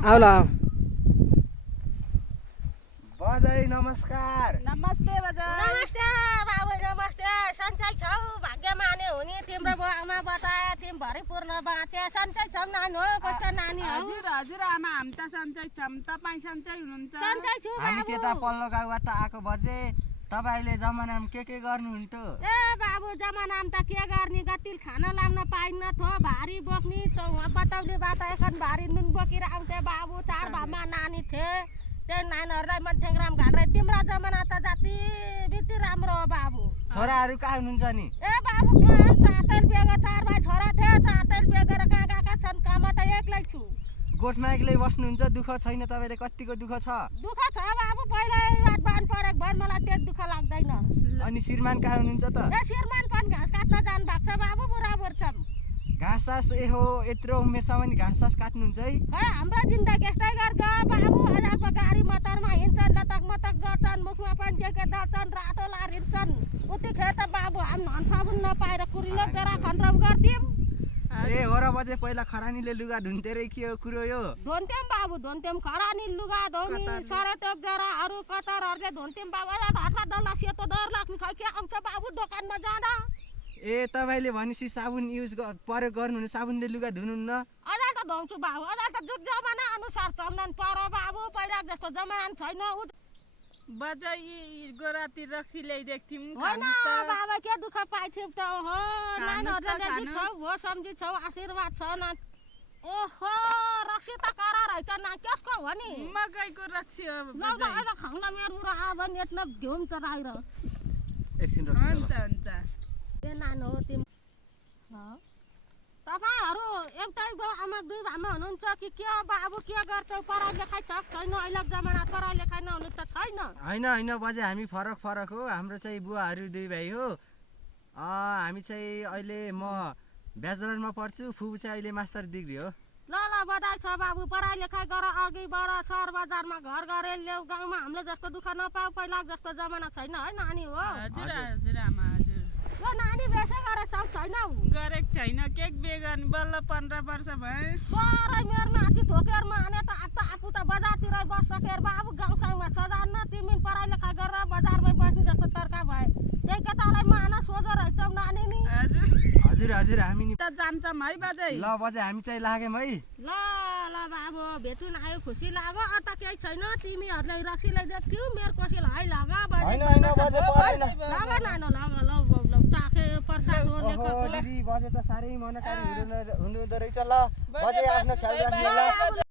आउला बजै नमस्कार। नमस्ते बजा। नमस्ते बाबु नमस्ते। सन्चै छौ भाग्यमा आने हुने तिम्रो आमा बताए तिमी भरिपूर्ण बाँचे सन्चै छौ नानी हो कस्तो नानी हो हजुर हजुर आमा हामी त सन्चै छौँ तपाईँ सन्चै हुनुहुन्छ सन्चै छु हामी बाबु त्यता पल्लो गाउँबाट आएको बजे तपाईले जमानामा के गर्नुहुन्थ्यो? ए बाबु जमानामा त के गर्ने गतिल खाना लाग्न पाइन्न थो भारी बोक्ने बतौलीबाट एखन भारी नुन बोकेर आउँथे बाबु चार भामा नानी थिए त्यो नानीहरूलाई मन्थेङराम घाँड्रे तिम्रो जमाना त जाति बिति राम्रो हो बाबु। छोराहरू कहाँ हुनुहुन्छ नि? ए बाबु कहाँ चातैल बेगर चार भाइ छोरा थिए चातैल बेगर कहाँ गएका छन् काम त एक्लै छु। गोठमा एक्लै बस्नुहुन्छ दुःख छैन तपाईँले? कतिको दुःख छ? दुःख छ बाबु पहिल्यै हात बान परेको भए मलाई त्यो दुःख लाग्दैन। अनि श्रीमान कहाँ हुनुहुन्छ त? ए श्रीमान पनि घाँस काट्न जानु भएको छ बाबु बुढाबुढ छौँ। घाँस सास हो यत्रो उमेरसम्म नि घाँस सास काट्नुहुन्छ है? खै हाम्रो जिन्दगी यस्तै गर्छ बाबु। हजारको गाडी मोटरमा हिँड्छन् लतक मतक गर्छन् मुखमा पनि के दर्छन् रातो लार हिँड्छन् उतिखेर त बाबु हामी धन साबुन नपाएर कुरिलो गेरा खन्द्रब गर्थ्यौँ। ए हो र बजे पहिला खरानीले लुगा धुन्थे रे के हो कुरो यो? धुन्थ्यौँ बाबु धुन्थ्यौँ खरानी लुगा धोनी सरटोक जराहरू कतरहरूले धुन्थ्यौँ बाबु। हातमा डल्ला सेतो डर लाग्ने खै के आउँछ बाबु दोकानमा जाँदा। ए तपाईँले भनेपछि साबुन प्रयोग गर्नुहुन्न साबुनले लुगा धुनुहुन्न? अझै त धुन्छु बाबु अझै त जुग जमाना अनुसार चल्न पर बाबु पहिला जस्तो जमाना छैन। बजा यी गोराती रक्सी ल्याइदिएको थियौँ होइन बाबा के दुःख पाइथ्यौ त हो नानीहरूले छौ हो सम्झी छौ आशीर्वाद छ न। ओहो रक्सी त करा रहेछ न कसको हो नि? मकैको रक्सी हो ल अहिले खाउन मेरो बुढा आयो भने यत्न घिउम चराएर एकछिन हुन्छ हुन्छ। ए नानी हो तिमी तपाईँहरू एउटै बाउ आमा दुई भामा हुनुहुन्छ कि के हो बाबु? के गर्छौ पढाइ लेखाइ छ छैन? अहिलेको जमाना पढाइ लेखाइ नहुनु त छैन। होइन बजे हामी फरक हो। हाम्रो चाहिँ बुवाहरू दुई भाइ हो। हामी चाहिँ अहिले म ब्याचलरमा पढ्छु फुबु चाहिँ अहिले मास्टर डिग्री हो। ल बधाई छ बाबु पढाइ लेखाइ गर अघि बढ सहर बजारमा घर गरेर ल्याऊ गाउँमा हामीले जस्तो दुःख नपाऊ पहिला जस्तो जमाना छैन है नानी हो। हजुर हजुर आमा हजुर। ल नानी बेसै गरेर छौ छैनौ? गरेको छैन केक बे गर्ने बल्ल 15 वर्ष भए। सरै मेरो माथि थोकेर माने त आफू त बजारतिरै बस्छ के बाबु गाउँसाङमा सजान्न तिमी पढाइ लेखाइ गरेर बजारमै बस्ने जस्तो तर्का भए त्यही केटालाई मान सोझो रहेछौ नानी नि। हजुर हामी नि त जान्छौँ है बजै। ल बजे हामी चाहिँ लाग्यौँ है। ल बाबु भेटुन आयो खुसी लाग्यो अरू त केही छैन। तिमीहरूले रक्सी ल्याइदिएको थियौ मेरो कोसिल है लग होइन बजे पर्दैन। लग नानो लग चाखे प्रसाद हो लेखको दिदी बजे त साह्रै मनकारी हुँदो रहेछ। ल बजे आफ्नो ख्याल राख्नु ल।